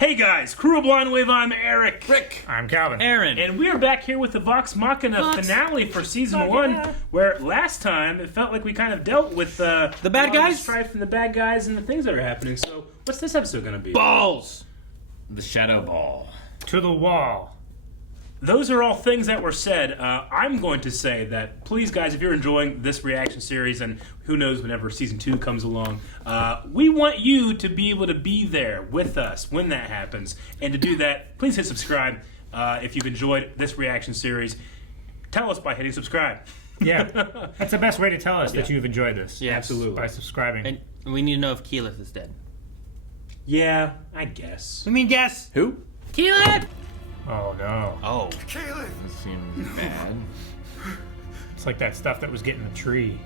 Hey guys, Crew of Blind Wave, I'm Eric. Rick. I'm Calvin. Aaron. And we are back here with the Vox Machina finale for Season 1, where last time it felt like we kind of dealt with the bad guys? strife and the bad guys and the things that are happening. So what's this episode going to be? Balls. The Shadow Ball. To the wall. Those are all things that were said. I'm going to say that, please guys, if you're enjoying this reaction series, and who knows whenever Season 2 comes along, we want you to be able to be there with us when that happens. And to do that, please hit subscribe. If you've enjoyed this reaction series, tell us by hitting subscribe. Yeah, that's the best way to tell us that you've enjoyed this. Yes. Absolutely. By subscribing. And we need to know if Keyleth is dead. Yeah, I guess. I mean, guess. Who? Keyleth! Oh no. Oh. This seems bad. It's like that stuff that was getting the tree.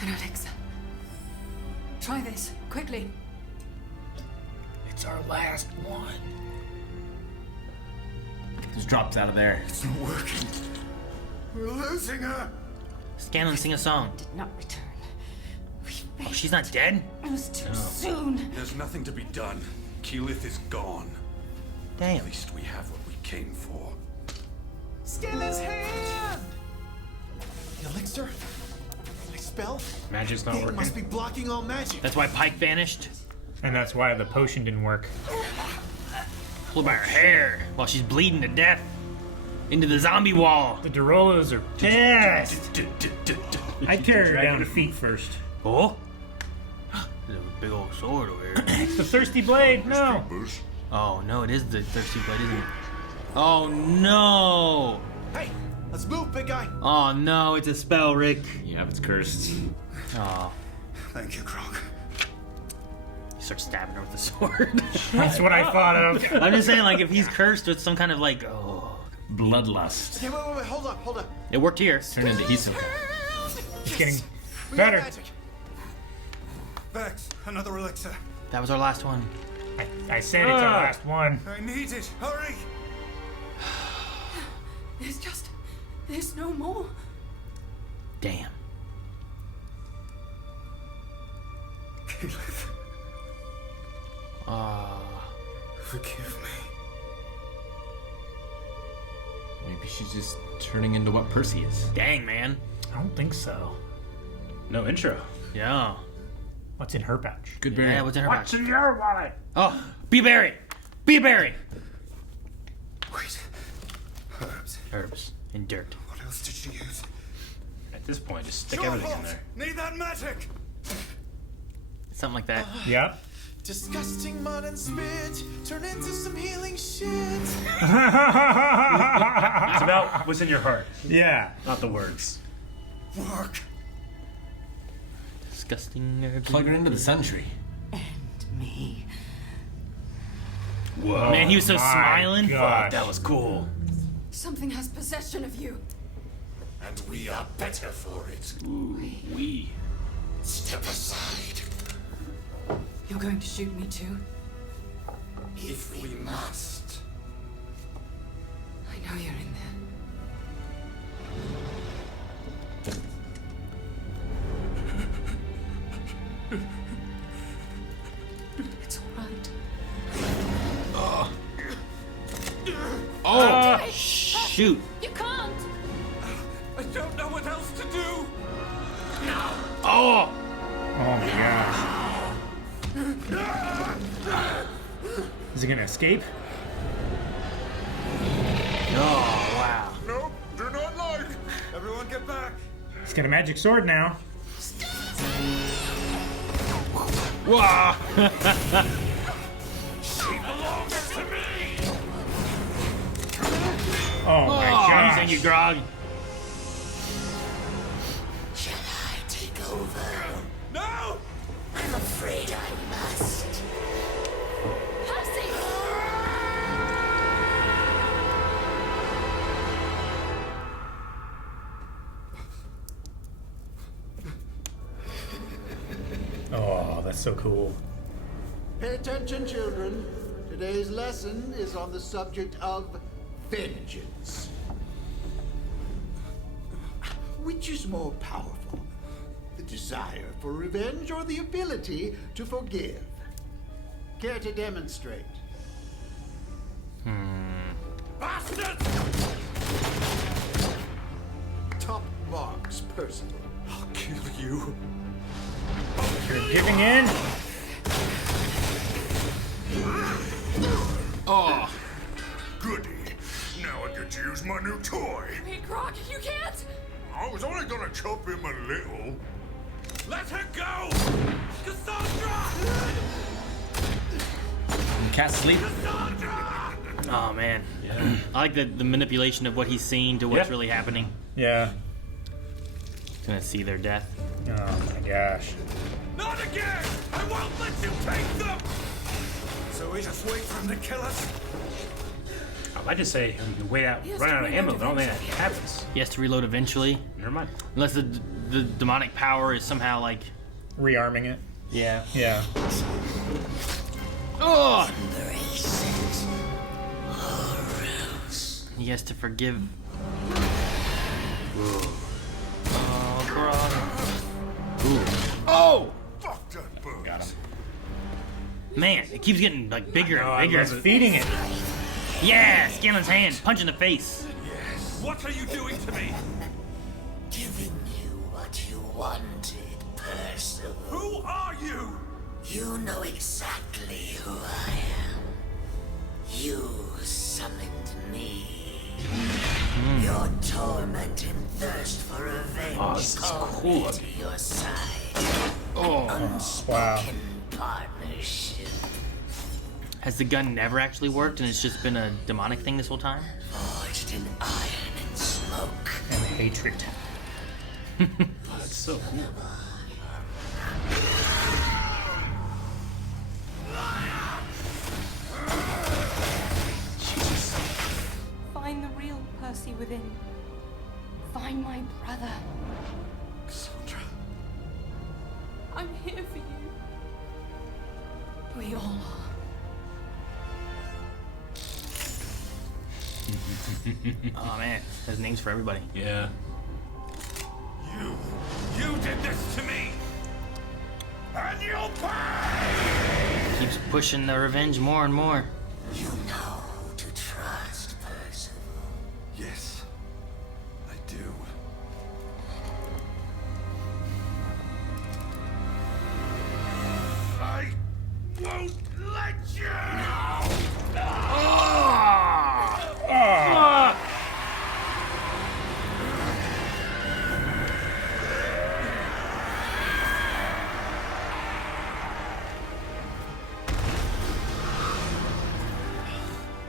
And Alexa, try this, quickly. It's our last one. Just drops out of there. It's not working. We're losing her. Scanlan, sing a song. Did not return. Oh, she's not dead? It was too soon. There's nothing to be done. Keyleth is gone. Damn. At least we have what we came for. Scanlan's hand! The elixir? My spell? Magic's not It working. must be blocking all magic. That's why Pike vanished. And that's why the potion didn't work. Pulled by her hair while she's bleeding to death. Into the zombie wall. The Derolos are pissed. I'd carry her down to feet first. Oh? There's a big old sword over here. It's the thirsty blade. No. Oh, no, it is the thirsty blade, isn't it? Oh, no. Hey, let's move, big guy. Oh, no, it's a spell, Rick. Yeah, it's cursed. Oh. Thank you, Krog. You start stabbing her with the sword. That's what I thought of. I'm just saying, like, if he's cursed with some kind of, like, oh. Bloodlust. Okay, wait, hold up. It worked here. Turn into Hisoka. It's getting We got better. magic. Vex, another elixir. That was our last one. I said it's our last one. I need it. Hurry. There's no more. Damn. Keyleth, forgive me. Maybe she's just turning into what Percy is. Dang, man. I don't think so. No intro. Yeah. What's in her pouch? Good berry. Yeah, what's in her What's pouch? in your wallet? Oh, be berry. Be a berry. Wait. Herbs. Herbs and dirt. What else did she use? At this point, just stick everything in there. Need that magic. Something like that. Yep. Disgusting mud and spit turn into some healing shit. It's about what's in your heart, Yeah. not the words. Work. Disgusting herbs. Plug her into the sun tree. And me. Whoa. Man, he was so My smiling. gosh. That was cool. Something has possession of you. And we are better for it. We. Step aside. You're going to shoot me too? If we must. I know you're in there. It's all right. Oh, shoot. You can't! I don't know what else to do. Oh. Oh my gosh. Is he gonna escape? Oh, wow. No, do not like. Everyone get back. He's got a magic sword now. Wow. Oh my Oh, gosh. thank you, Grog. Shall I take over? No! I'm afraid I must. Percy! Oh, that's so cool. Pay attention, children. Today's lesson is on the subject of vengeance. Which is more powerful? The desire for revenge or the ability to forgive? Care to demonstrate? Bastards! Top marks, Percy. I'll kill you. You're giving in? Oh, Goody. Now I get to use my new toy. Wait, Grog, you can't! I was only gonna chop him a little. Let her go! Cassandra! Cast sleep. Cassandra! oh man. Yeah. I like the manipulation of what he's seeing to what's Yeah. really happening. Yeah. Gonna see their death. Oh my gosh. Not again! I won't let you take them! So we just wait for him to kill us? I'd like to say we wait out, He has run to out of reload ammo, but I don't think that happens. He has to reload eventually, Never mind. unless the demonic power is somehow like. Rearming it. Yeah. Yeah. Oh! Braces. He has to forgive. Oh, God. Ooh. Oh! Fuck that bird. Got him. Man, it keeps getting like bigger and bigger. He's feeding it. Yeah, Scanlan's hand, punch in the face. What are you doing to me? Giving you what you wanted, Percy. Who are you? You know exactly who I am. You summoned me. Your torment and thirst for revenge Oh, this is called cool. me to your side. Oh, Unspoken partnership. has the gun never actually worked, and it's just been a demonic thing this whole time? Forged in iron and smoke. And hatred. Oh, that's so cool. Find the real Percy within. Find my brother. Cassandra. I'm here for you. We all are. Oh man, there's names for everybody. Yeah. You did this to me! And you'll pay! Keeps pushing the revenge more and more. You know who to trust, Percy. Yes, I do. I won't let you!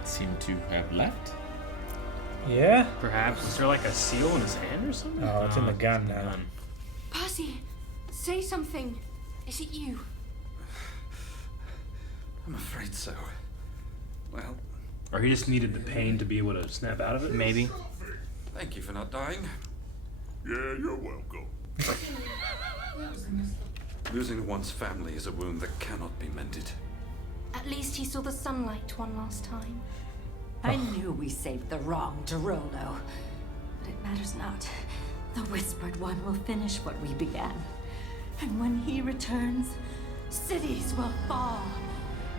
Seem to have left. Yeah? Perhaps. Is there like a seal in his hand or something? Oh, it's in the gun now. Gun. Percy, say something. Is it you? I'm afraid so. Well, Or he just needed the pain to be able to snap out of it? Maybe. thank you for not dying. Yeah, you're welcome. Losing one's family is a wound that cannot be mended. At least he saw the sunlight one last time. I knew we saved the wrong Derolo. But it matters not. The Whispered One will finish what we began. And when he returns, cities will fall.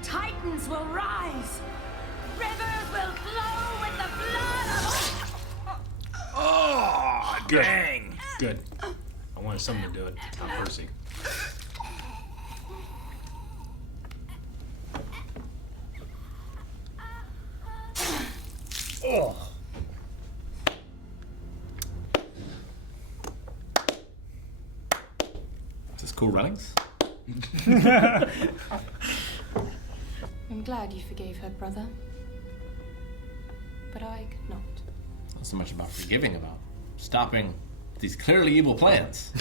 Titans will rise. Rivers will flow with the blood of... Oh, Good. dang. Good. I wanted someone to do it, not Percy. Oh. Is this cool runnings? I'm glad you forgave her, brother. But I could not. Not so much about forgiving, about stopping these clearly evil plans.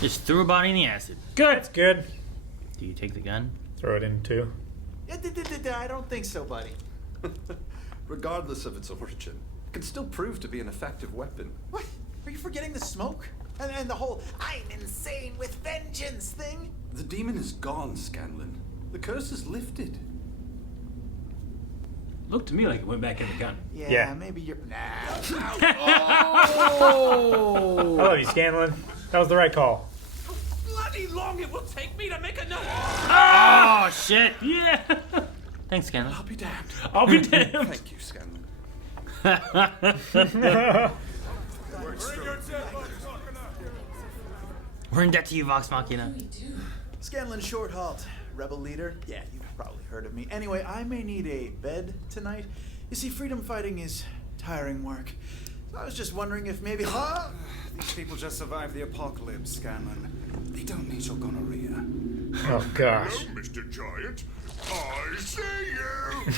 Just threw a body in the acid. Good. That's good. Do you take the gun? Throw it in too. I don't think so, buddy. Regardless of its origin, it can still prove to be an effective weapon. What? Are you forgetting the smoke? And the whole I'm insane with vengeance thing? The demon is gone, Scanlan. The curse is lifted. Looked to me like it went back in the gun. Yeah. Maybe you're... Nah. I love you, Scanlan. That was the right call. Bloody bloody long it will take me to make enough. Oh, shit. Yeah. Thanks, Scanlan. I'll be damned. I'll be damned. Thank you, Scanlan. We're in debt to you, Vox Machina. Scanlan Shorthalt, rebel leader. Yeah, you've probably heard of me. Anyway, I may need a bed tonight. You see, freedom fighting is tiring work. So I was just wondering if maybe... These people just survived the apocalypse, Scanlan. They don't need your gonorrhea. Oh gosh. Hello, Mr. Giant. I see you.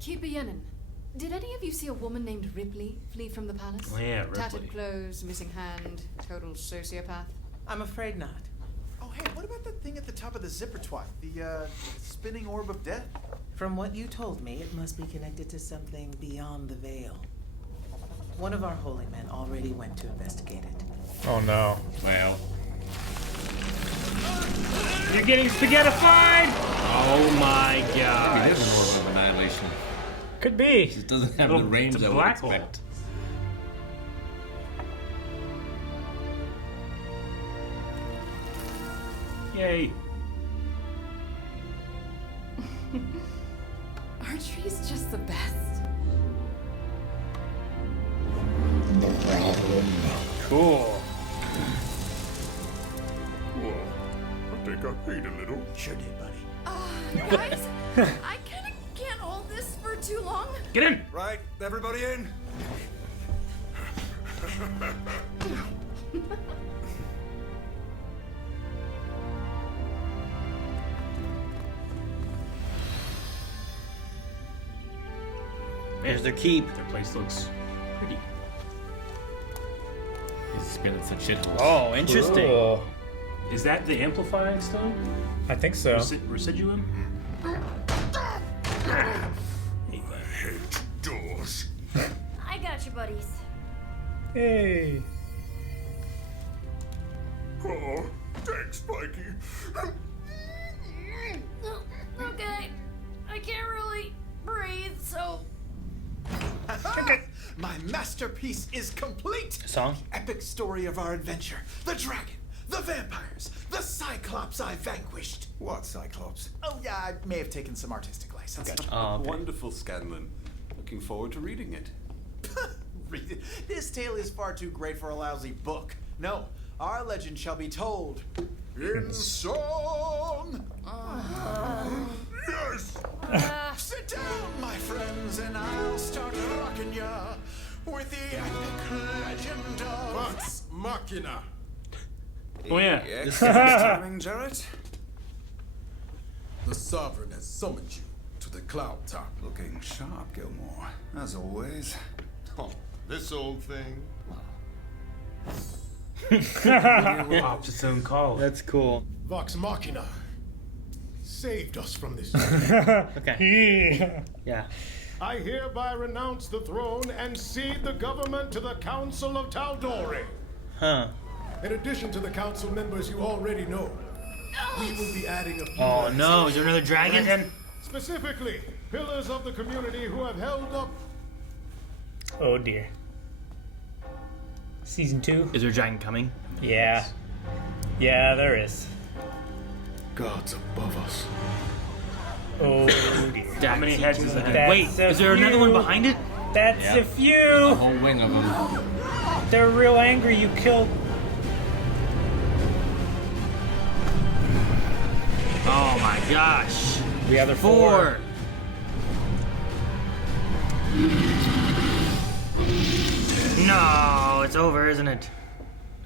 Keep beginning. Did any of you see a woman named Ripley flee from the palace? Oh, yeah, Tattered Ripley. clothes, missing hand, total sociopath. I'm afraid not. Oh, hey, what about that thing at the top of the zipper twat? The, spinning orb of death? From what you told me, it must be connected to something beyond the veil. One of our holy men already went to investigate it. Oh no. Well. You're getting spaghettified! Oh my Maybe god. it is more of an annihilation. Could be. It just doesn't have the Little- range it's a I would black hole. expect. Yay. Archery's just the best. Cool. I think I peed a little. Sure did, buddy. Guys, I kinda can't hold this for too long. Get in! Right, everybody in? There's their keep. Their place looks pretty. He's spinning some shit holes. Oh, interesting. Cool. Is that the amplifying stone? I think so. Residuum? Hate doors. I got you, buddies. Hey. Oh, thanks, Mikey. Okay, I can't really breathe, so... My masterpiece is complete! Song? Epic story of our adventure. The dragon, the vampires, the Cyclops I vanquished. What Cyclops? Oh yeah, I may have taken some artistic license. Oh, okay. Wonderful, Scanlan. Looking forward to reading it. Read it. This tale is far too great for a lousy book. No, our legend shall be told in song. Yes! Sit down, my friends, and I'll start rocking ya with the epic legend of Vox Machina. Oh, yeah. Excellent timing, Jarrett. The Sovereign has summoned you to the cloud top. Looking sharp, Gilmore, as always. Oh, this old thing. Ops its own call. That's cool. Vox Machina saved us from this. Okay. Yeah. I hereby renounce the throne and cede the government to the Council of Taldori. Huh. In addition to the council members you already know, we will be adding a few Oh others. no, is there another dragon? Specifically, pillars of the community who have held up. Oh dear. Season 2? Is there a dragon coming? Yeah. Yeah, there is. Gods above us. Oh dear. How many heads is that? That's Wait, a is there another one few. behind it? That's Yep. a A few. whole wing of them. They're real angry you killed. Oh my gosh. The other 4. No, it's over, isn't it?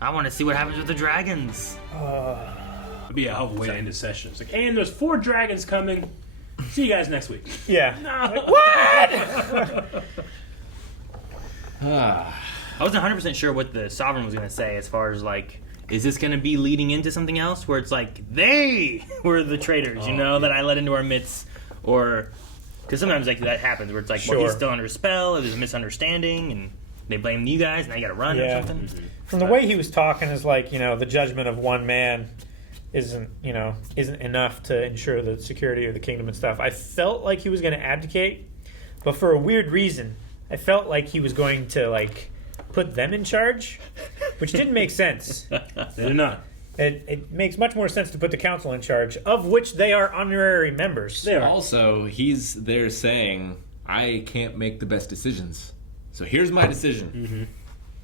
I want to see what happens with the dragons. It'd be a hell of a way to end a session. It's like, and there's 4 dragons coming. See you guys next week. Yeah. No. What? I wasn't 100% sure what the Sovereign was going to say as far as like, is this going to be leading into something else where it's like, they were the traitors, you know, that I led into our midst? Or, because sometimes like that happens where it's like, well, he's Sure. still under a spell, there's a misunderstanding, and they blame you guys, and I got to run or Yeah. something. From the way he was talking is like, you know, the judgment of one man isn't enough to ensure the security of the kingdom and stuff. I felt like he was going to abdicate, but for a weird reason, I felt like he was going to like put them in charge, which didn't make sense. They did not. It makes much more sense to put the council in charge, of which they are honorary members. They are. Also, he's there saying, I can't make the best decisions. So here's my decision.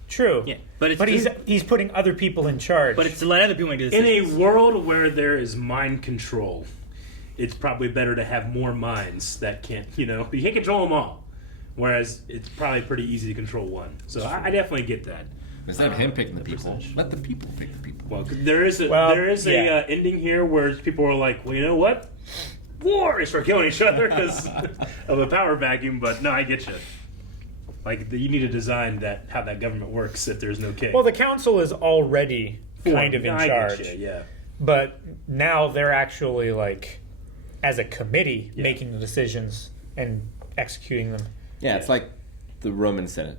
True. Yeah, but he's putting other people in charge. But it's to let other people make In decisions. a world where there is mind control, it's probably better to have more minds that can't, you can't control them all. Whereas it's probably pretty easy to control one. So I definitely get that. Instead of him picking the people, let the people pick the people. Well, there is a ending here where people are like, well, you know what? War! They start killing each other because of a power vacuum. But no, I get you. Like, you need to design how that government works if there's no king. Well, the council is already kind of in charge. Get you, yeah. But now they're actually, like, as a committee, making the decisions and executing them. Yeah, it's like the Roman Senate,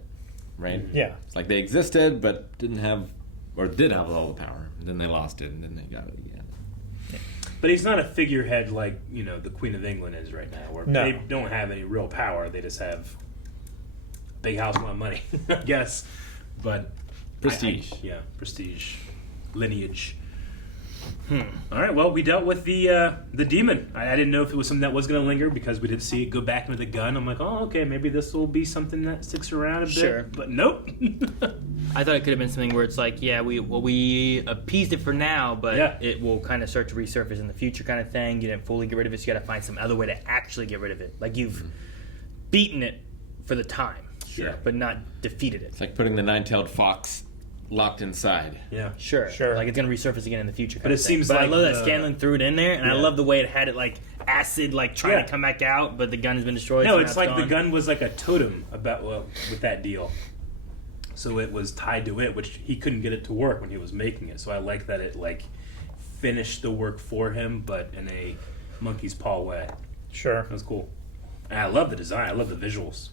right? Yeah. It's like they existed, but did have all the power. And then they lost it, and then they got it again. But he's not a figurehead like, the Queen of England is right now, where they don't have any real power. They just have a big house, a lot of money, I guess. But prestige. Prestige. Lineage. All right, well, we dealt with the demon. I didn't know if it was something that was going to linger because we did see it go back into the gun. I'm like, oh, okay, maybe this will be something that sticks around a bit. Sure. But nope. I thought it could have been something where it's like, we appeased it for now, but it will kind of start to resurface in the future kind of thing. You didn't fully get rid of it, so you got to find some other way to actually get rid of it. Like, you've beaten it for the time, but not defeated it. It's like putting the nine-tailed fox locked inside. Yeah. Sure. Like, it's going to resurface again in the future. But it seems but like I love that Scanlan threw it in there, and I love the way it had it, like, acid, like, trying to come back out, but the gun has been destroyed. No, so it's like gone. the gun was like a totem with that deal. So it was tied to it, which he couldn't get it to work when he was making it. So I like that it, like, finished the work for him, but in a monkey's paw way. Sure. That was cool. And I love the design. I love the visuals.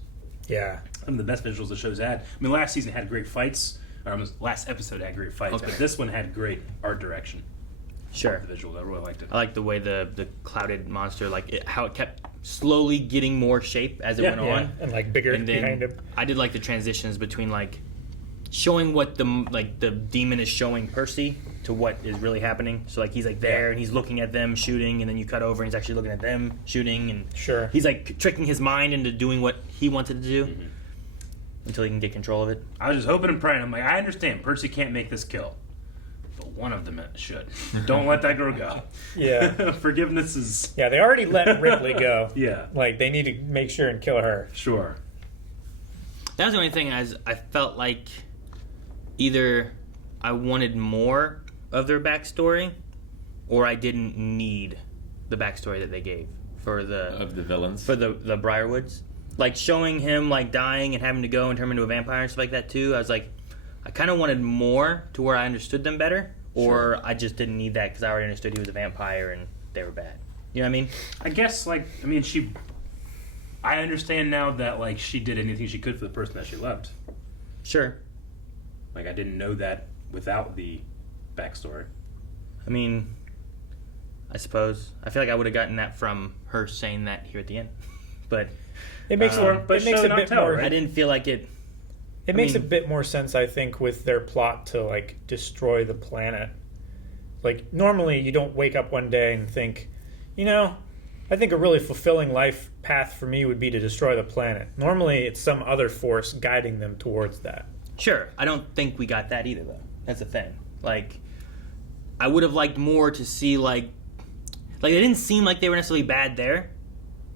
Yeah. Some of the best visuals the show's had. I mean, last season had great fights. Last episode had great fights, but this one had great art direction. Sure. The visuals, I really liked it. I like the way the clouded monster, like, how it kept slowly getting more shape as it went on. And, like, bigger and then behind him. I did like the transitions between, like, showing what the demon is showing Percy to what is really happening. So, like, he's like there and he's looking at them shooting, and then you cut over and he's actually looking at them shooting, and he's like tricking his mind into doing what he wanted to do until he can get control of it. I was just hoping and praying. I'm like, I understand Percy can't make this kill, but one of them should. Don't let that girl go. Yeah. Forgiveness is. Yeah, they already let Ripley go. Yeah. Like, they need to make sure and kill her. Sure. That was the only thing I felt like either I wanted more of their backstory, or I didn't need the backstory that they gave for the villains, for the Briarwoods. Like, showing him, like, dying and having to go and turn into a vampire and stuff like that too. I was like, I kind of wanted more to where I understood them better, or I just didn't need that because I already understood he was a vampire and they were bad. You know what I mean? I guess, like, I understand now that, like, she did anything she could for the person that she loved. Sure. Like, I didn't know that without the backstory. I mean, I suppose. I feel like I would have gotten that from her saying that here at the end. But it makes it makes a bit more. Right? I didn't feel like it. It makes a bit more sense, I think, with their plot to, like, destroy the planet. Like, normally you don't wake up one day and think, I think a really fulfilling life path for me would be to destroy the planet. Normally it's some other force guiding them towards that. Sure. I don't think we got that either, though. That's the thing. Like, I would have liked more to see, like they didn't seem like they were necessarily bad there,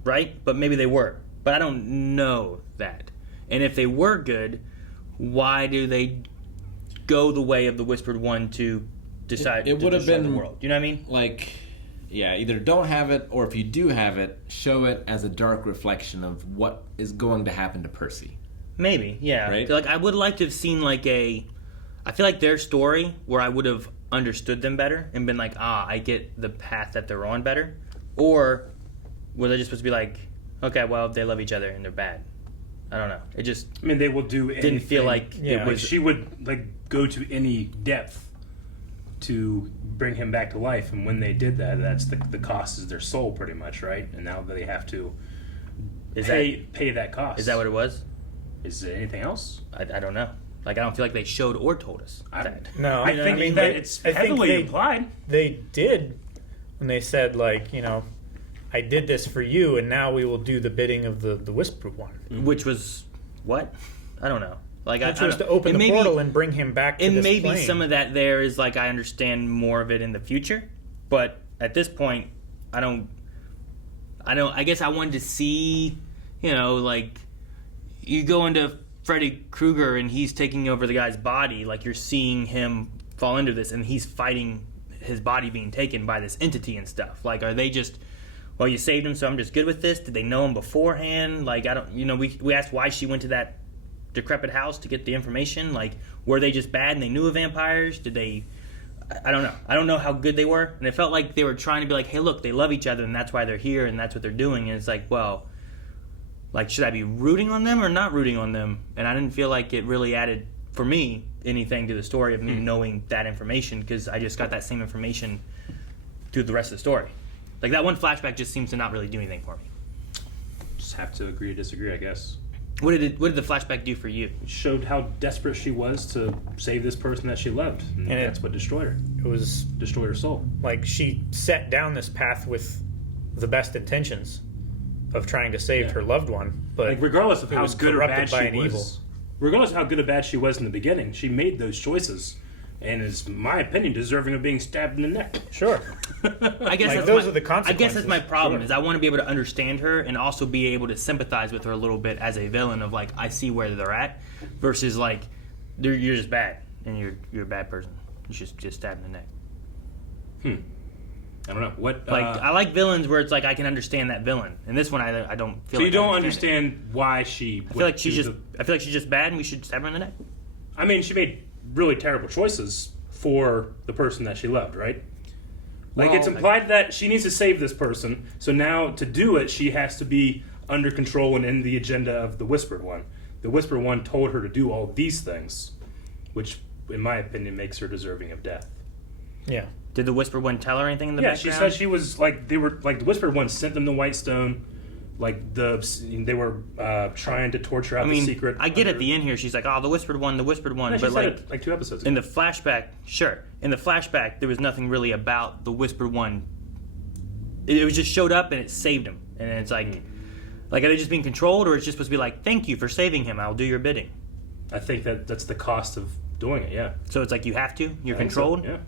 right? But maybe they were. But I don't know that. And if they were good, why do they go the way of the Whispered One to decide it would have destroy been the world? You know what I mean? Like, yeah, either don't have it, or if you do have it, show it as a dark reflection of what is going to happen to Percy. Maybe, yeah. Right? Like, I would like to have seen, like, I feel like their story where I would have understood them better and been like, I get the path that they're on better. Or were they just supposed to be like, okay, well, they love each other and they're bad? I don't know. It just... I mean, they will do anything. Didn't feel like it was... She would, like, go to any depth to bring him back to life, and when they did that, that's the cost is their soul, pretty much, right? And now they have to pay that cost. Is that what it was? Is it anything else? I don't know. Like, I don't feel like they showed or told us that. No, I think that it's heavily implied. They did when they said, like, you know, I did this for you, and now we will do the bidding of the Whispered One. Which was what? I don't know. Like, Which was to open the portal and bring him back to this And maybe plane. some of that there is, like, I understand more of it in the future. But at this point, I guess I wanted to see, you know, like, you go into Freddy Krueger and he's taking over the guy's body. Like, you're seeing him fall into this, and he's fighting his body being taken by this entity and stuff. Like, are they just, well, you saved him, so I'm just good with this? Did they know him beforehand? Like, I don't, you know, we asked why she went to that decrepit house to get the information. Like, were they just bad and they knew of vampires? Did they, I don't know. I don't know how good they were. And it felt like they were trying to be like, hey, look, they love each other and that's why they're here and that's what they're doing. And it's like, well, like, should I be rooting on them or not rooting on them? And I didn't feel like it really added, for me, anything to the story of me knowing that information, because I just got that same information through the rest of the story. Like, that one flashback just seems to not really do anything for me. Just have to agree to disagree, I guess. What did the flashback do for you? It showed how desperate she was to save this person that she loved, and that's what destroyed her. It was destroyed her soul. Like, she set down this path with the best intentions of trying to save her loved one, but like, regardless of it how was good or corrupted bad by she an was, evil. regardless of how good or bad she was in the beginning, she made those choices, and is, in my opinion, deserving of being stabbed in the neck. Sure. I guess Like, those are the consequences. I guess that's my problem. Sure. Is I want to be able to understand her and also be able to sympathize with her a little bit as a villain. Of, like, I see where they're at, versus, like, you're just bad and you're a bad person. You should just stab in the neck. I don't know what. Like, I like villains where it's like I can understand that villain. And this one, I don't feel. So like you don't understand understand why she. I feel like she's just bad, and we should stab her in the neck. I mean, she made really terrible choices for the person that she loved, right? Like, it's implied that she needs to save this person, so now to do it, she has to be under control and in the agenda of the Whispered One. The Whispered One told her to do all these things, which, in my opinion, makes her deserving of death. Yeah. Did the Whispered One tell her anything in the background? Yeah, she said she was, like, they were, like, the Whispered One sent them to Whitestone. Like, they were trying to torture out the secret. I get at the end here, she's like, oh, the Whispered One. Yeah, But, she like, said it, like, 2 episodes ago. in the flashback, in the flashback, there was nothing really about the Whispered One. It was just showed up and it saved him. And it's like, are they just being controlled, or it's just supposed to be like, thank you for saving him, I'll do your bidding? I think that's the cost of doing it, yeah. So it's like you have to? You're I think so, controlled? yeah.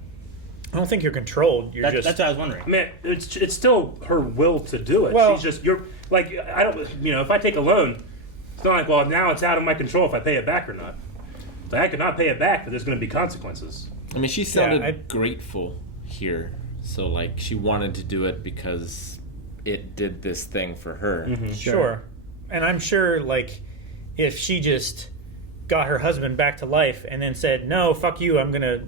I don't think you're controlled. You're That's what I was wondering. I mean, it's still her will to do it. Well- She's just, you're, like, I don't, you know, if I take a loan, it's not like, well, now it's out of my control if I pay it back or not. Like, I could not pay it back, but there's going to be consequences. I mean, she sounded grateful here. So, like, she wanted to do it because it did this thing for her. Sure. And I'm sure, like, if she just got her husband back to life and then said, no, fuck you, I'm going to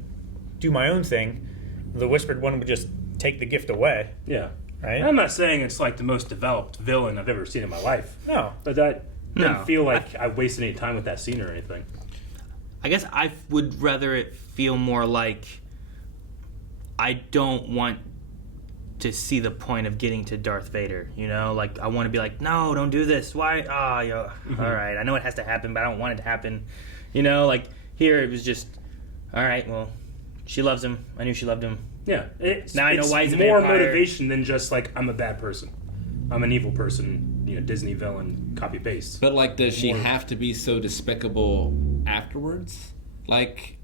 do my own thing, the Whispered One would just take the gift away. Yeah. Right? I'm not saying it's, like, the most developed villain I've ever seen in my life. No. But that didn't No. feel like I wasted any time with that scene or anything. I guess I would rather it feel more like I don't want to see the point of getting to Darth Vader, you know? Like, I want to be like, no, don't do this. Why? All right, I know it has to happen, but I don't want it to happen. You know, like, here it was just, all right, well, she loves him. I knew she loved him. Yeah. Now I know why he's a more vampire. motivation than just, like, I'm a bad person. I'm an evil person, you know, Disney villain, copy-paste. But, like, does she have to be so despicable afterwards? Like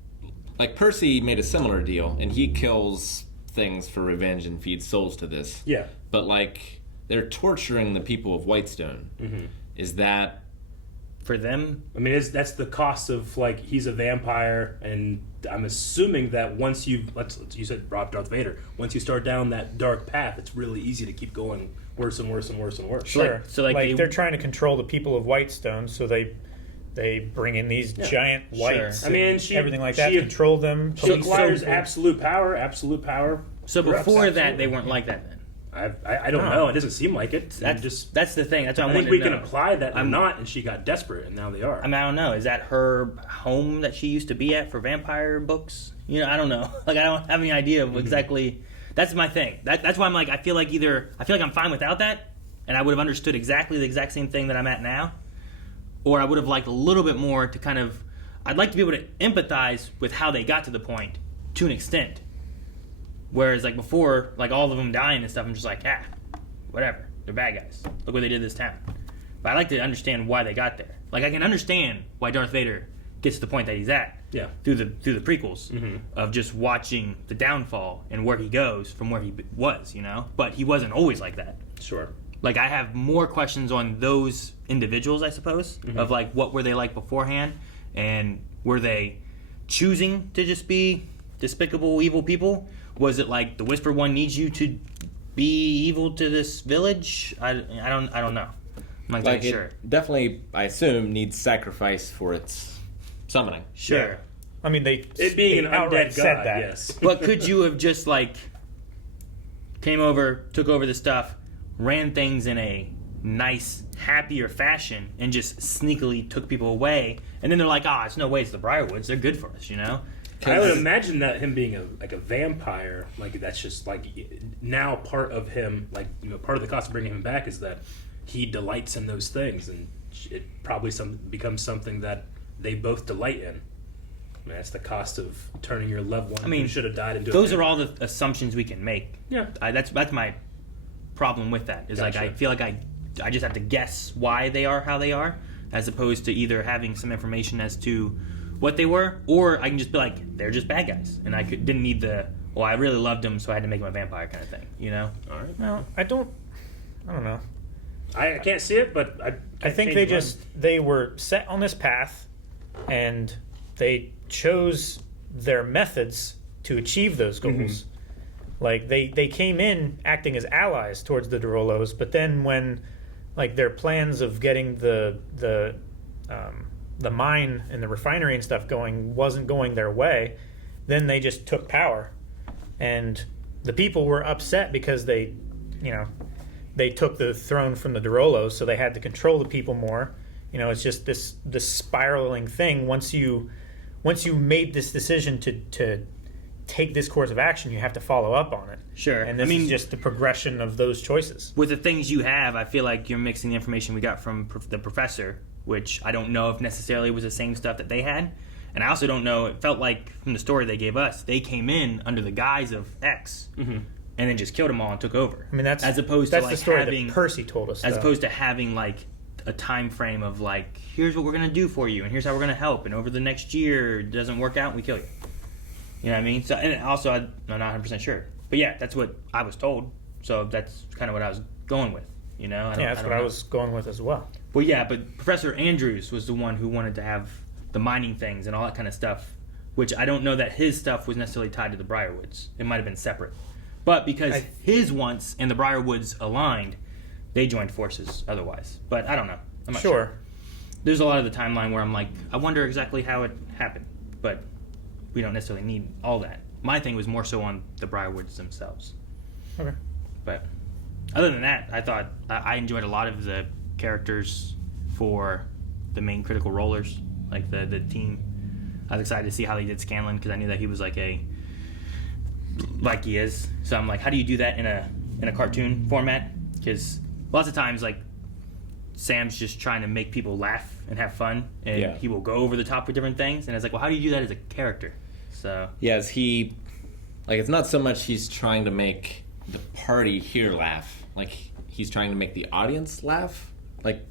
Percy made a similar deal, and he kills things for revenge and feeds souls to this. Yeah. But, like, they're torturing the people of Whitestone. Mm-hmm. Is that for them? I mean, that's the cost of, like, he's a vampire, and I'm assuming that once you said Rob Darth Vader, once you start down that dark path, it's really easy to keep going worse and worse and worse and worse. Sure. So, like they're trying to control the people of Whitestone, so they bring in these giant whites. Sure. I mean, everything like that, control them. She acquires absolute power. So before that, they weren't like that then? I don't know. It doesn't seem like it. That's the thing. That's what I I think wanted we to can know. apply that they're not, and she got desperate, and now they are. I mean, I don't know. Is that her home that she used to be at for vampire books? You know, I don't know. Like, I don't have any idea of exactly. That's my thing. That's why I'm like, I feel like I'm fine without that, and I would have understood exactly the exact same thing that I'm at now, or I would have liked a little bit more to kind of I'd like to be able to empathize with how they got to the point to an extent. Whereas like before, like all of them dying and stuff, I'm just like, whatever. They're bad guys. Look what they did to this town. But I like to understand why they got there. Like I can understand why Darth Vader gets to the point that he's at. Yeah. Through the prequels of just watching the downfall and where he goes from where he was, you know. But he wasn't always like that. Sure. Like I have more questions on those individuals, I suppose, of like what were they like beforehand, and were they choosing to just be despicable, evil people? Was it like the Whispered One needs you to be evil to this village? I don't know. I'm not like sure. It definitely, I assume, needs sacrifice for its summoning. Sure. Yeah. I mean, it being an outright undead said god, that. yes. But could you have just like came over, took over the stuff, ran things in a nice, happier fashion, and just sneakily took people away, and then they're like, it's no way it's the Briarwoods. They're good for us, you know? I would imagine that him being a vampire, like that's just like now part of him, like part of the cost of bringing him back is that he delights in those things, and it probably becomes something that they both delight in. I mean, that's the cost of turning your loved one who should have died into. Those are all the assumptions we can make. Yeah, that's my problem with that. Is Gotcha. like I feel like I just have to guess why they are how they are, as opposed to either having some information as to what they were, or I can just be like, they're just bad guys, and I didn't need I really loved them, so I had to make them a vampire kind of thing, you know? All right. No, I don't know. I can't see it, but I think they were set on this path, and they chose their methods to achieve those goals. Like they came in acting as allies towards the Derolos, but then when like their plans of getting the mine and the refinery and stuff wasn't going their way, then they just took power, and the people were upset because they took the throne from the Derolos, so they had to control the people more. It's just this spiraling thing. Once you made this decision to take this course of action, you have to follow up on it. Sure. And this is just the progression of those choices. With the things you have, I feel like you're mixing the information we got from the professor, which I don't know if necessarily was the same stuff that they had. And I also don't know, it felt like from the story they gave us, they came in under the guise of X and then just killed them all and took over. I mean, that's as opposed that's to like the story having, that Percy told us. As opposed to having like a time frame of like, here's what we're going to do for you, and here's how we're going to help, and over the next year it doesn't work out and we kill you. You know what I mean? So, and also I'm not 100% sure. But yeah, that's what I was told. So that's kind of what I was going with. You know? That's what I was going with as well. Well, yeah, but Professor Andrews was the one who wanted to have the mining things and all that kind of stuff, which I don't know that his stuff was necessarily tied to the Briarwoods. It might have been separate. But because his wants and the Briarwoods aligned, they joined forces otherwise. But I don't know. I'm not sure. There's a lot of the timeline where I'm like, I wonder exactly how it happened. But we don't necessarily need all that. My thing was more so on the Briarwoods themselves. Okay. But other than that, I thought I enjoyed a lot of the characters for the main critical rollers, like the team. I was excited to see how they did Scanlan because I knew that he was like he is. So I'm like, how do you do that in a cartoon format? Because lots of times like Sam's just trying to make people laugh and have fun, and he will go over the top with different things. And it's like, well, how do you do that as a character? So it's not so much he's trying to make the party here laugh, like he's trying to make the audience laugh. Like,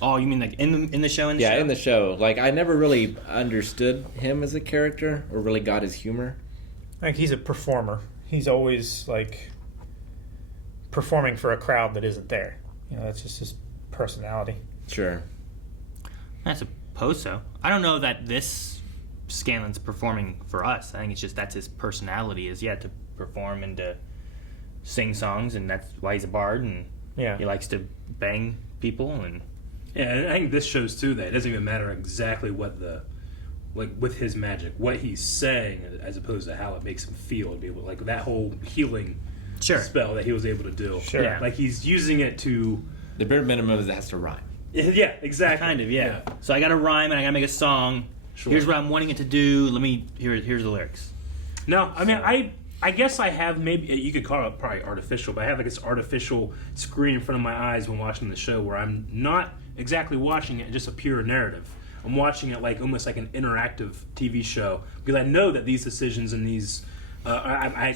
oh, you mean like in the show? In the show. Like I never really understood him as a character or really got his humor. Like he's a performer. He's always like performing for a crowd that isn't there. That's just his personality. Sure. I suppose so. I don't know that this Scanlan's performing for us. I think it's just that's his personality is to perform and to sing songs, and that's why he's a bard, and he likes to bang people. And I think this shows too that it doesn't even matter exactly what with his magic, what he's saying, as opposed to how it makes him feel. To be able, like that whole healing spell that he was able to do. Sure. Yeah. Like he's using it to. The bare minimum is it has to rhyme. Yeah, exactly. Kind of, So I got to rhyme and I got to make a song. Sure. Here's what I'm wanting it to do. Here's the lyrics. No, I mean, I guess I have maybe, you could call it probably artificial, but I have like this artificial screen in front of my eyes when watching the show where I'm not exactly watching it, just a pure narrative. I'm watching it like almost like an interactive TV show because I know that these decisions and these I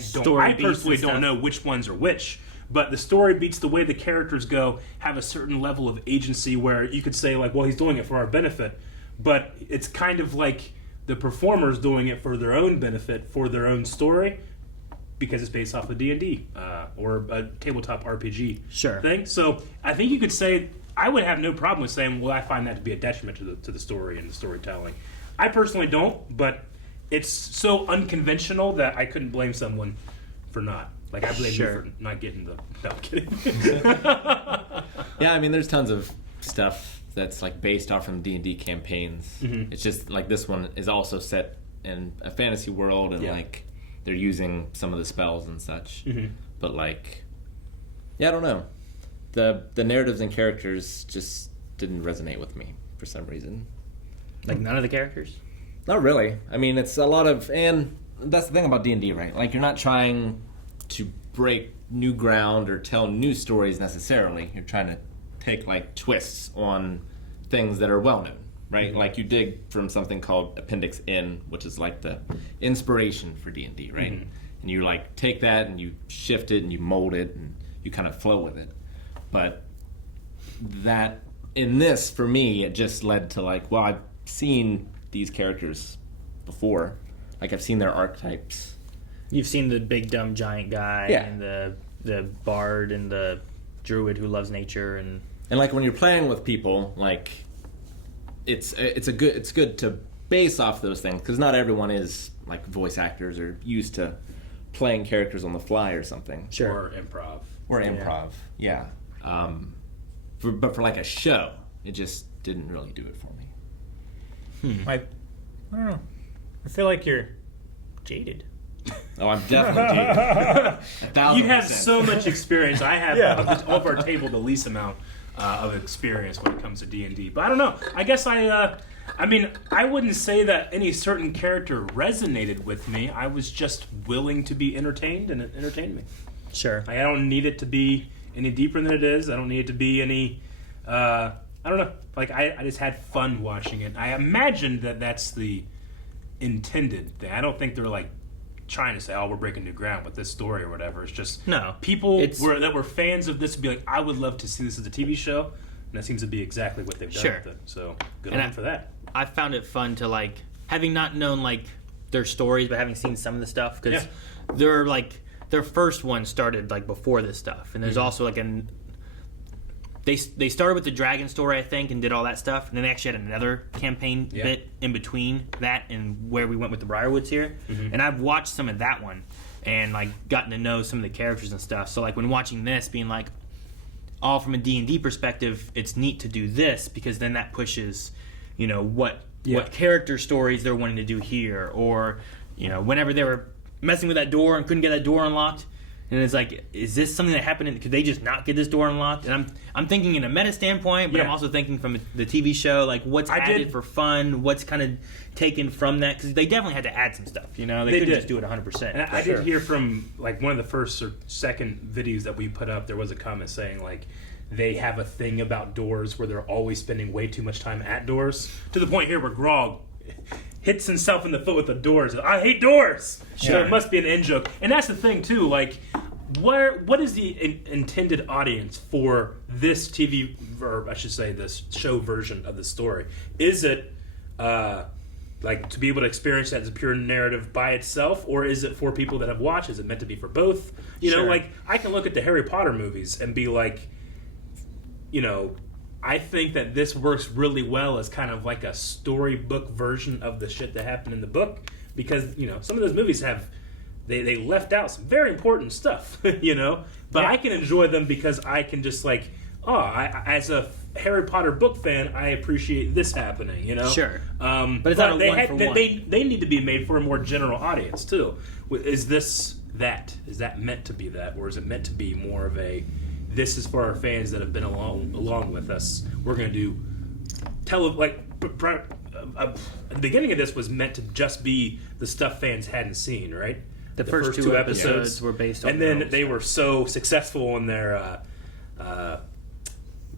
personally don't know which ones are which. But the story beats, the way the characters go, have a certain level of agency where you could say, like, well, he's doing it for our benefit. But it's kind of like the performers doing it for their own benefit, for their own story, because it's based off of D&D or a tabletop RPG thing. So I think you could say, I would have no problem with saying, well, I find that to be a detriment to the story and the storytelling. I personally don't, but it's so unconventional that I couldn't blame someone for not. Like, I blame you for not getting the... No, I'm kidding. Yeah, I mean, there's tons of stuff that's, like, based off from D&D campaigns. Mm-hmm. It's just, like, this one is also set in a fantasy world, and, like, they're using some of the spells and such. Mm-hmm. But, like... Yeah, I don't know. The narratives and characters just didn't resonate with me for some reason. Like, none of the characters? Not really. I mean, it's a lot of... And that's the thing about D&D, right? Like, you're not trying to break new ground or tell new stories necessarily. You're trying to take like twists on things that are well known, right? Mm-hmm. Like you dig from something called Appendix N, which is like the inspiration for D&D, right? Mm-hmm. And you like take that and you shift it and you mold it and you kind of flow with it. But that in this, for me, it just led to like, well, I've seen these characters before. Like I've seen their archetypes. You've seen the big dumb giant guy and the bard and the druid who loves nature and like when you're playing with people, like it's good to base off those things because not everyone is like voice actors or used to playing characters on the fly or something. Or improv. Yeah. But for like a show, it just didn't really do it for me. I don't know. I feel like you're jaded. Oh, I'm definitely jaded. 1,000%. You have so much experience. I have off our table the least amount of experience when it comes to D&D. But I don't know. I guess I wouldn't say that any certain character resonated with me. I was just willing to be entertained, and it entertained me. Sure. I don't need it to be any deeper than it is. I don't need it to be any... I don't know. Like, I just had fun watching it. I imagine that that's the intended thing. I don't think they're, like, trying to say, oh, we're breaking new ground with this story or whatever. It's just people that were fans of this would be like, I would love to see this as a TV show, and that seems to be exactly what they've done with it. So good on them for that. I found it fun to like having not known like their stories, but having seen some of the stuff because they're like their first one started like before this stuff, and there's also like They started with the dragon story, I think, and did all that stuff. And then they actually had another campaign bit in between that and where we went with the Briarwoods here. Mm-hmm. And I've watched some of that one and, like, gotten to know some of the characters and stuff. So, like, when watching this, being like, all from a D&D perspective, it's neat to do this because then that pushes, you know, what character stories they're wanting to do here. Or, you know, whenever they were messing with that door and couldn't get that door unlocked, and it's like, is this something that happened? Could they just not get this door unlocked? And I'm thinking in a meta standpoint, but I'm also thinking from the TV show, like what's added for fun, what's kind of taken from that, because they definitely had to add some stuff. You know, they couldn't just do it 100%. And I did hear from like one of the first or second videos that we put up, there was a comment saying like they have a thing about doors where they're always spending way too much time at doors to the point here where Grog hits himself in the foot with the doors. I hate doors. Sure. So it must be an in joke, and that's the thing too. Like, what is the intended audience for this TV, or I should say, this show version of the story? Is it like to be able to experience that as a pure narrative by itself, or is it for people that have watched? Is it meant to be for both? You know, like I can look at the Harry Potter movies and be like, you know, I think that this works really well as kind of like a storybook version of the shit that happened in the book, because, you know, some of those movies have, they left out some very important stuff, you know, but I can enjoy them because I can just like, as a Harry Potter book fan, I appreciate this happening, you know? Sure. But it's not a one-for-one. They need to be made for a more general audience, too. Is this that? Is that meant to be that? Or is it meant to be more of a, this is for our fans that have been along with us. We're going to do at the beginning of this was meant to just be the stuff fans hadn't seen, right? The first two episodes were based on, and then they were so successful in their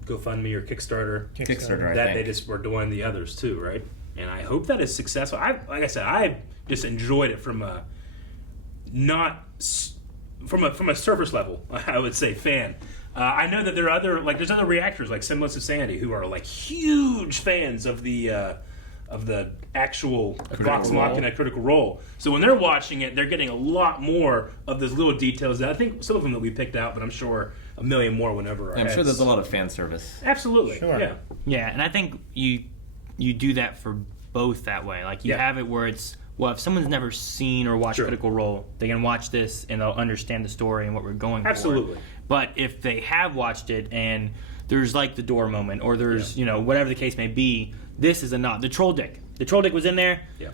GoFundMe or Kickstarter. Kickstarter, I that think. they just were doing the others too, right? And I hope that is successful. Like I said, I just enjoyed it from a from a surface level, I would say, fan. I know that there are there's other reactors like Semblance of Sanity who are like huge fans of the actual Vox Machina Critical Role. So when they're watching it, they're getting a lot more of those little details that I think some of them that we picked out, but I'm sure a million more whenever. I'm sure there's a lot of fan service. Absolutely, Sure. yeah. Yeah, and I think you do that for both that way. Like you have it where it's, well, if someone's never seen or watched Critical Role, they can watch this and they'll understand the story and what we're going Absolutely. for. But if they have watched it and there's like the door moment or there's, whatever the case may be, this is a nod. The troll dick. The troll dick was in there. Yeah.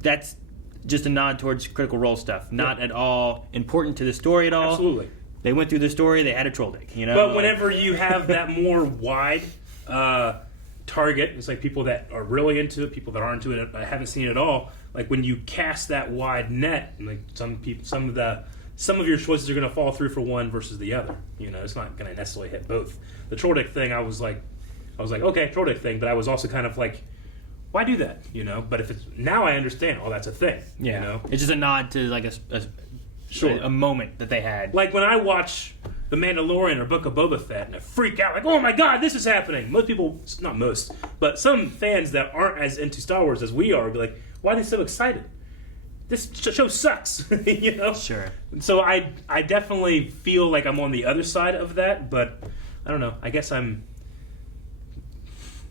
That's just a nod towards Critical Role stuff. Not at all important to the story at all. Absolutely. They went through the story, they had a troll dick, But whenever you have that more wide target, it's like people that are really into it, people that aren't into it, I haven't seen it at all. Like when you cast that wide net, like some of your choices are going to fall through for one versus the other. It's not going to necessarily hit both. The troll dick thing, I was like, okay, troll dick thing, but I was also kind of like, why do that? But if it's now, I understand. Oh, that's a thing. Yeah. It's just a nod to like a moment that they had. Like when I watch The Mandalorian or Book of Boba Fett and I freak out, like, oh my god, this is happening. Most people, not most, but some fans that aren't as into Star Wars as we are will be like, why are they so excited? This show sucks, Sure. So I definitely feel like I'm on the other side of that, but I don't know. I guess I'm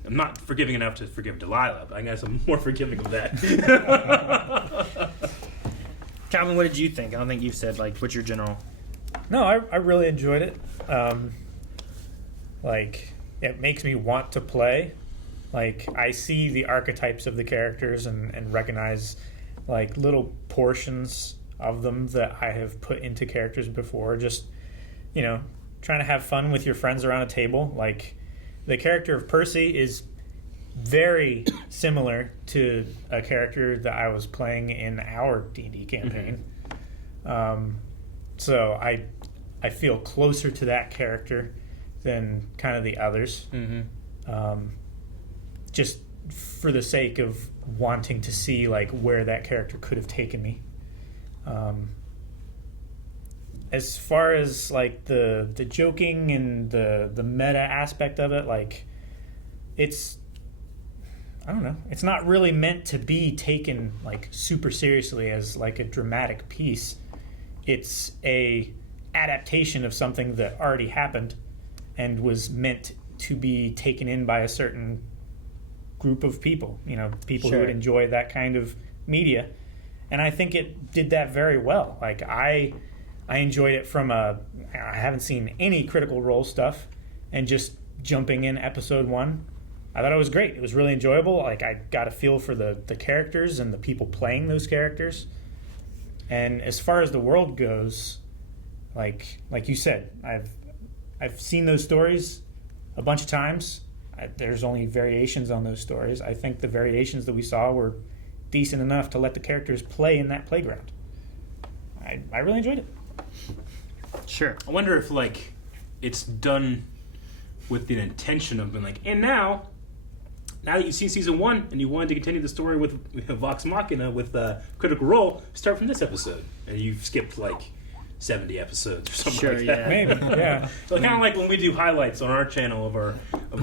not forgiving enough to forgive Delilah, but I guess I'm more forgiving of that. Calvin, what did you think? I don't think you said, what's your general... No, I really enjoyed it. It makes me want to play. I see the archetypes of the characters and recognize, little portions of them that I have put into characters before. Just, trying to have fun with your friends around a table. The character of Percy is very similar to a character that I was playing in our D&D campaign. So I feel closer to that character than kind of the others. Just for the sake of wanting to see where that character could have taken me. As far as the joking and the meta aspect of it, it's, I don't know, it's not really meant to be taken super seriously as a dramatic piece. It's a adaptation of something that already happened and was meant to be taken in by a certain group of people, people who would enjoy that kind of media. And I think it did that very well. I enjoyed it from I haven't seen any Critical Role stuff, and just jumping in episode 1, I thought it was great. It was really enjoyable. I got a feel for the characters and the people playing those characters. And as far as the world goes, like you said, I've seen those stories a bunch of times. There's only variations on those stories. I think the variations that we saw were decent enough to let the characters play in that playground. I really enjoyed it. Sure. I wonder if it's done with the intention of being and now that you've seen season 1 and you wanted to continue the story with Vox Machina with Critical Role, start from this episode, and you've skipped 70 episodes or something like that. Maybe, yeah. So kind of like when we do highlights on our channel of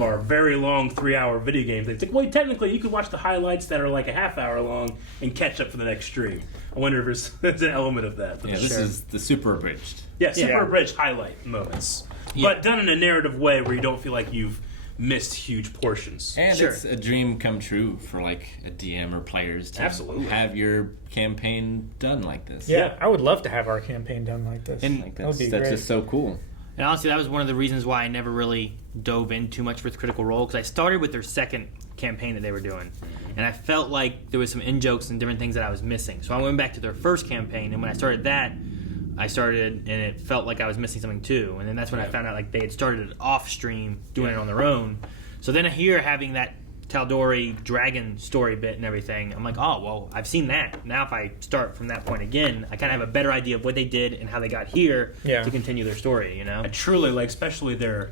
our very long 3-hour video games. It's well, technically you could watch the highlights that are a half hour long and catch up for the next stream. I wonder if there's an element of that. Yeah, this is the super abridged. Yeah, super abridged highlight moments, but done in a narrative way where you don't feel like you've missed huge portions. And it's a dream come true for a DM or players to have your campaign done like this. Yeah, I would love to have our campaign done like this. And that would be that's great. just so cool. And honestly, that was one of the reasons why I never really dove in too much with Critical Role, because I started with their second campaign that they were doing, and I felt like there was some in-jokes and different things that I was missing. So I went back to their first campaign, and when I started that, and it felt like I was missing something too. And then that's when I found out they had started it off stream, doing it on their own. So then here, having that Tal'Dorei dragon story bit and everything, I'm like, oh, well, I've seen that. Now if I start from that point again, I kind of have a better idea of what they did and how they got here to continue their story, you know? I truly, like, especially their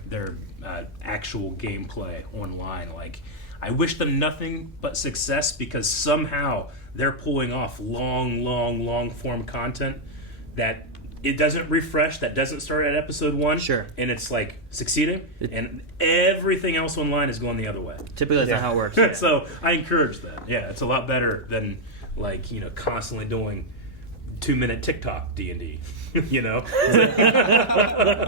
actual gameplay online, like, I wish them nothing but success because somehow they're pulling off long form content that it doesn't refresh, that doesn't start at episode 1. Sure. And it's like succeeding, and everything else online is going the other way. Typically that's not how it works. Yeah. So I encourage that. Yeah, it's a lot better than, like, you know, constantly doing 2-minute TikTok D&D, you know?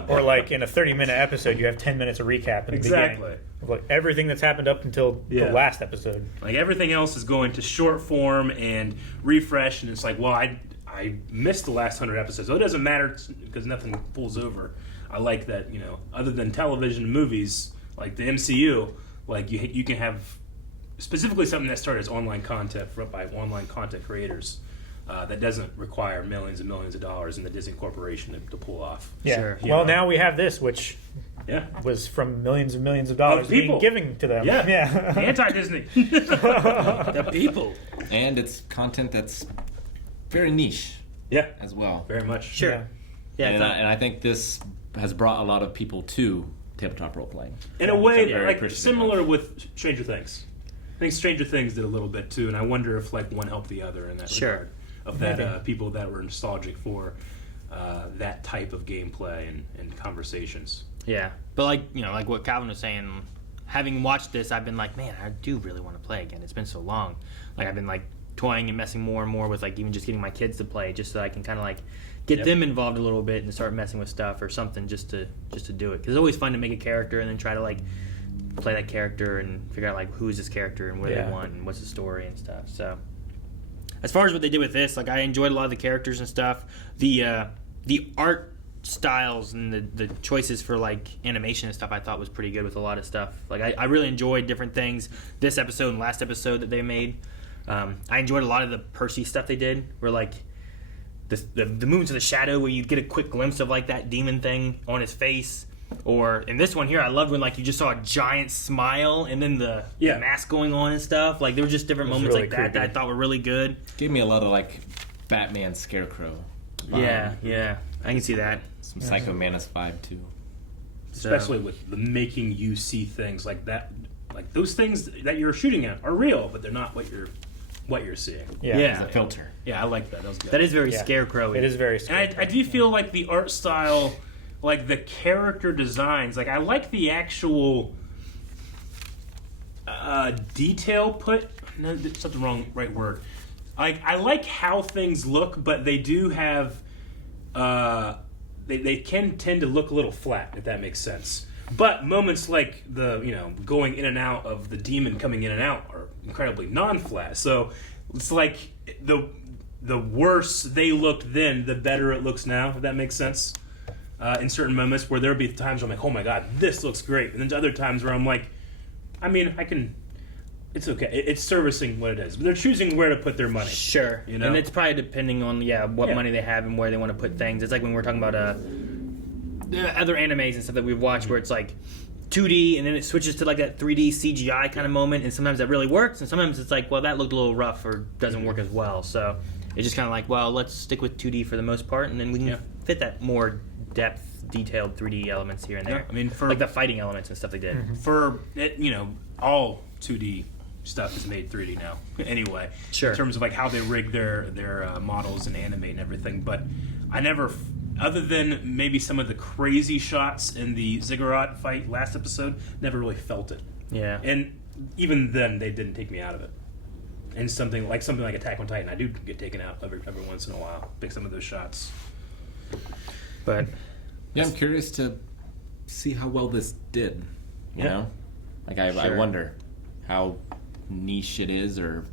Or like in a 30-minute episode, you have 10 minutes of recap in the beginning. Of like everything that's happened up until the last episode. Like everything else is going to short form and refresh, and it's like, well, I missed the last 100 episodes, so it doesn't matter because nothing pulls over. I like that, you know, other than television and movies, like the MCU, like you can have specifically something that started as online content by online content creators. That doesn't require millions and millions of dollars in the Disney Corporation to pull off. Yeah. Sure. Well, now we have this, which was from millions and millions of dollars being given to them. Yeah. Anti-Disney. The people. And it's content that's very niche. Yeah. As well. Very much. Sure. Yeah. And I think this has brought a lot of people to tabletop role playing. In a way, like similar with Stranger Things. I think Stranger Things did a little bit too, and I wonder if like one helped the other in that regard. Of that people that were nostalgic for that type of gameplay and conversations. Yeah, but like, you know, like what Calvin was saying, having watched this, I've been like, man, I do really want to play again. It's been so long. Like I've been like toying and messing more and more with like even just getting my kids to play, just so I can kind of like get them involved a little bit and start messing with stuff or something just to do it. Because it's always fun to make a character and then try to like play that character and figure out like who is this character and what do they want and what's the story and stuff. So as far as what they did with this, like I enjoyed a lot of the characters and stuff. The art styles and the choices for like animation and stuff I thought was pretty good with a lot of stuff. Like I really enjoyed different things this episode and last episode that they made. I enjoyed a lot of the Percy stuff they did, where like the movements of the shadow, where you get a quick glimpse of like that demon thing on his face. Or in this one here, I loved when like you just saw a giant smile and then the mask going on and stuff. Like there were just different moments really like that I thought were really good. Gave me a lot of like Batman Scarecrow. Yeah, I can see that. Some Psycho Mantis vibe too. Especially with the making you see things like that, like those things that you're shooting at are real, but they're not what you're seeing. Yeah. It's a filter. Yeah, I like that. That was good. That is very Scarecrow-y. It is very Scarecrow. And I do feel like the art style, like the character designs, like I like the actual detail put. No, that's not the right word. Like I like how things look, but they do have. They can tend to look a little flat, if that makes sense. But moments like the going in and out of the demon coming in and out are incredibly non-flat. So it's like the worse they looked then, the better it looks now. If that makes sense. In certain moments where there'll be times where I'm like, oh my god, this looks great, and then other times where I'm like, I mean, it's okay. It's servicing what it is, but they're choosing where to put their money. Sure, you know, and it's probably depending on what money they have and where they want to put things. It's like when we're talking about other animes and stuff that we've watched, where it's like 2D and then it switches to like that 3D CGI kind of moment, and sometimes that really works, and sometimes it's like, well, that looked a little rough or doesn't work as well. So it's just kind of like, well, let's stick with 2D for the most part, and then we can fit that more depth, detailed 3D elements here and there. Yeah, I mean, for like the fighting elements and stuff they did. For it, all 2D stuff is made 3D now. Anyway, sure. In terms of like how they rig their models and animate and everything, but I never, other than maybe some of the crazy shots in the Ziggurat fight last episode, never really felt it. Yeah. And even then, they didn't take me out of it. And something like Attack on Titan, I do get taken out every once in a while. Pick some of those shots. But yeah, I'm curious to see how well this did. You know, like I wonder how niche it is or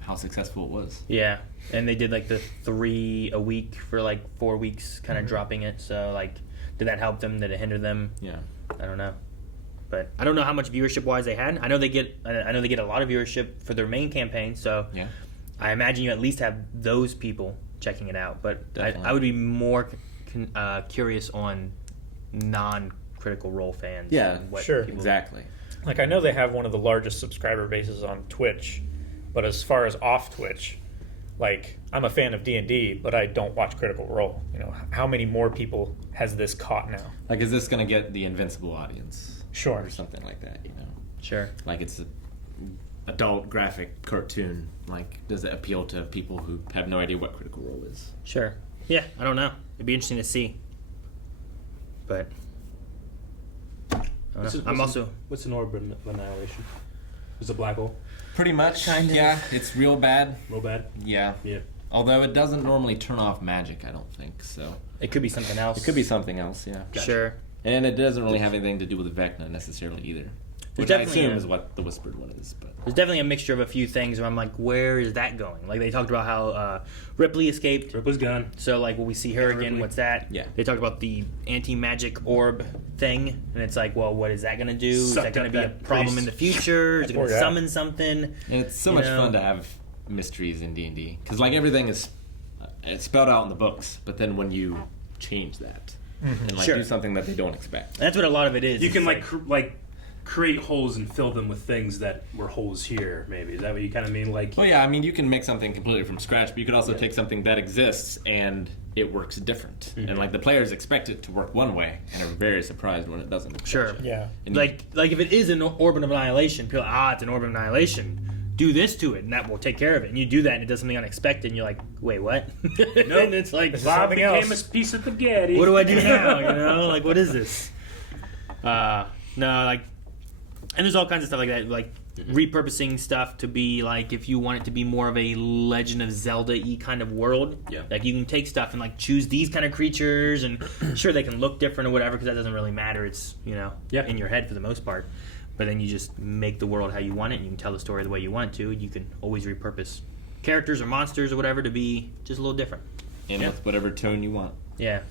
how successful it was. Yeah, and they did like the 3 a week for like 4 weeks, kind of dropping it. So like, did that help them? Did it hinder them? Yeah, I don't know. But I don't know how much viewership wise they had. I know they get a lot of viewership for their main campaign. So yeah, I imagine you at least have those people checking it out. But I would be more curious on non-Critical Role fans. Yeah, and what exactly. like I know they have one of the largest subscriber bases on Twitch, but as far as off Twitch, like I'm a fan of D&D, but I don't watch Critical Role. You know, how many more people has this caught now? Like, is this going to get the Invincible audience? Sure. Or something like that, you know? Sure. Like, it's an adult graphic cartoon. Like, does it appeal to people who have no idea what Critical Role is? Sure. Yeah, I don't know. It'd be interesting to see. But what's an orb of annihilation? It's a black hole. Pretty much. Yeah, it's real bad. Real bad. Yeah. Yeah. Although it doesn't normally turn off magic, I don't think so. It could be something else. It could be something else. Yeah. Gotcha. Sure. And it doesn't really have anything to do with Vecna necessarily either. Which I assume is what the Whispered One is. But there's definitely a mixture of a few things where I'm like, where is that going? Like, they talked about how Ripley escaped. Ripley's gone. So, like, will we see her again? Ripley. What's that? Yeah. They talked about the anti-magic orb thing. And it's like, well, what is that going to do? Is that going to be a problem in the future? Is it going to summon something? And it's so much fun to have mysteries in D&D. Because, like, everything is it's spelled out in the books. But then when you change that and, like, do something that they don't expect. That's what a lot of it is. You can, create holes and fill them with things that were holes here, maybe. Is that what you kind of mean? Like, well, yeah, I mean, you can make something completely from scratch, but you could also take something that exists and it works different. And, like, the players expect it to work one way and are very surprised when it doesn't. Sure. Yeah. And like if it is an orb of annihilation, people are like, it's an orb of annihilation. Do this to it, and that will take care of it. And you do that, and it does something unexpected, and you're like, wait, what? Nope. And it's like, Bob something became else. a piece of spaghetti. What do I do now? You know, like, what is this? No, like, and there's all kinds of stuff like that, like repurposing stuff to be like, if you want it to be more of a Legend of Zelda-y kind of world, like you can take stuff and like choose these kind of creatures, and sure they can look different or whatever, because that doesn't really matter. It's, you know, in your head for the most part. But then you just make the world how you want it, and you can tell the story the way you want it to. You can always repurpose characters or monsters or whatever to be just a little different. And with whatever tone you want. Yeah.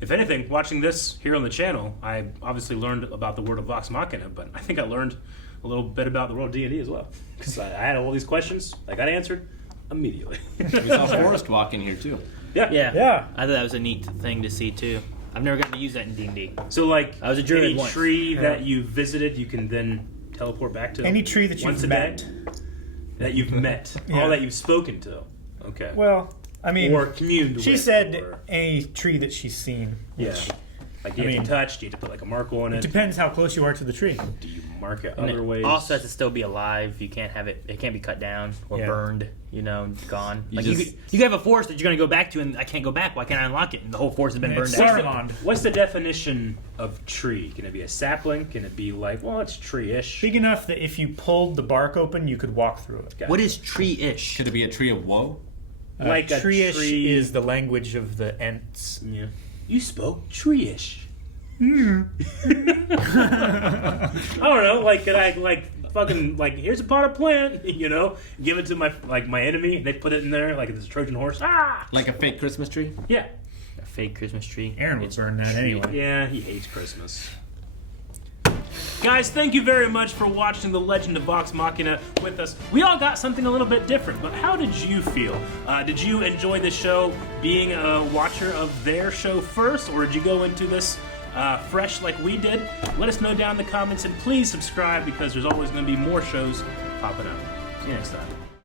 If anything, watching this here on the channel, I obviously learned about the world of Vox Machina, but I think I learned a little bit about the world of D&D as well. Because I had all these questions, I got answered immediately. We saw Forrest walk in here, too. Yeah. I thought that was a neat thing to see, too. I've never gotten to use that in D&D. So, like, I was a druid any once. tree that you visited, you can then teleport back to? Any tree that once you've a met. day? That you've met. Yeah. All that you've spoken to. Okay. Well, I mean, or communed with. She said any tree that she's seen. Yeah. Like, do you have to touch? Do you have to put, like, a mark on it? It depends how close you are to the tree. Do you mark it And other it ways? also has to still be alive. You can't have it. It can't be cut down or burned. You know, gone. You could have a forest that you're going to go back to, and I can't go back. Why can't I unlock it? And the whole forest has been burned down. What's the definition of tree? Can it be a sapling? Can it be like, well, it's tree-ish? Big enough that if you pulled the bark open, you could walk through it. What is tree-ish? Could it be a tree of woe? Like a tree-ish tree is the language of the Ents. Yeah. You spoke tree-ish. I don't know. Like, could I fucking here's a potted plant? You know, give it to my enemy. And they put it in there like it's a Trojan horse. Ah! Like a fake Christmas tree? Yeah. A fake Christmas tree. Aaron would burn that anyway. Yeah, he hates Christmas. Guys, thank you very much for watching The Legend of Vox Machina with us. We all got something a little bit different, but how did you feel? Did you enjoy the show being a watcher of their show first, or did you go into this fresh like we did? Let us know down in the comments, and please subscribe, because there's always going to be more shows popping up. See you next time.